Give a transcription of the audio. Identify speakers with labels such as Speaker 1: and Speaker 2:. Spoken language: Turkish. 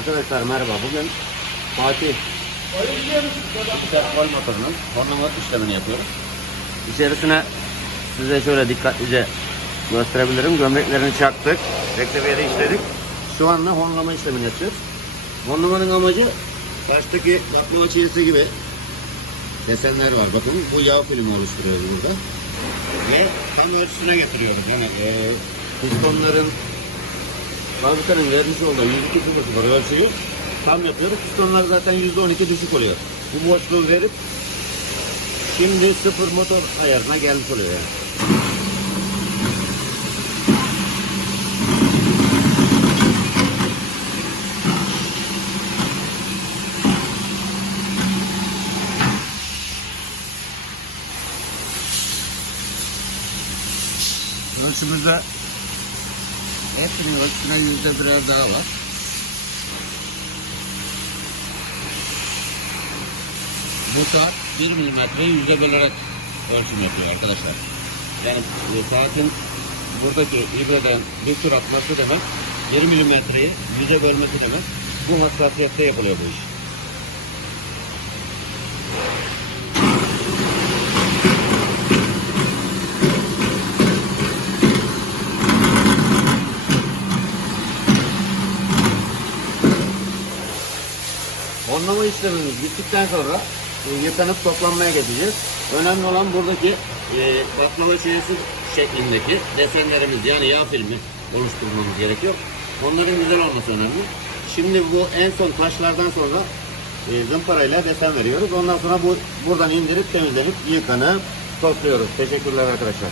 Speaker 1: Arkadaşlar merhaba. Bugün Fatih Kol motorunun horlama işlemini yapıyoruz. İçerisine size şöyle dikkatlice gösterebilirim. Gömleklerini çaktık. Rektifiyeli işledik. Şu anda horlama işlemini yapıyoruz. Horlamanın amacı baştaki kaplama çizgisi gibi desenler var. Bakın bu yağ filmi oluşturuyoruz burada. Ve tam ölçüsüne getiriyoruz. Yani e, pistonların fabrikanın vermiş olduğu 102.0 ölçüyü tam yapıyoruz. Pistonlar zaten %12 düşük oluyor. Bu boşluğu verip şimdi sıfır motor ayarına gelmiş oluyor yani. Ölçümüzde hepsinin ölçüsüne yüzde birer daha var. Bu saat 1 milimetre yüzde bölerek ölçüm yapıyor arkadaşlar. Yani saatin buradaki ibreden bir tur atması demek 1 milimetreyi yüze bölmesi demek. Bu hassasiyette yapılıyor bu iş. Ornama işlemimiz bittikten sonra e, yıkanıp toplanmaya geçeceğiz. Önemli olan buradaki e, baklava çeyesi şeklindeki desenlerimiz yani yağ filmi oluşturmamız gerekiyor. Onların güzel olması önemli. Şimdi bu en son taşlardan sonra e, zımparayla desen veriyoruz. Ondan sonra bu buradan indirip temizlenip yıkanıp topluyoruz. Teşekkürler arkadaşlar.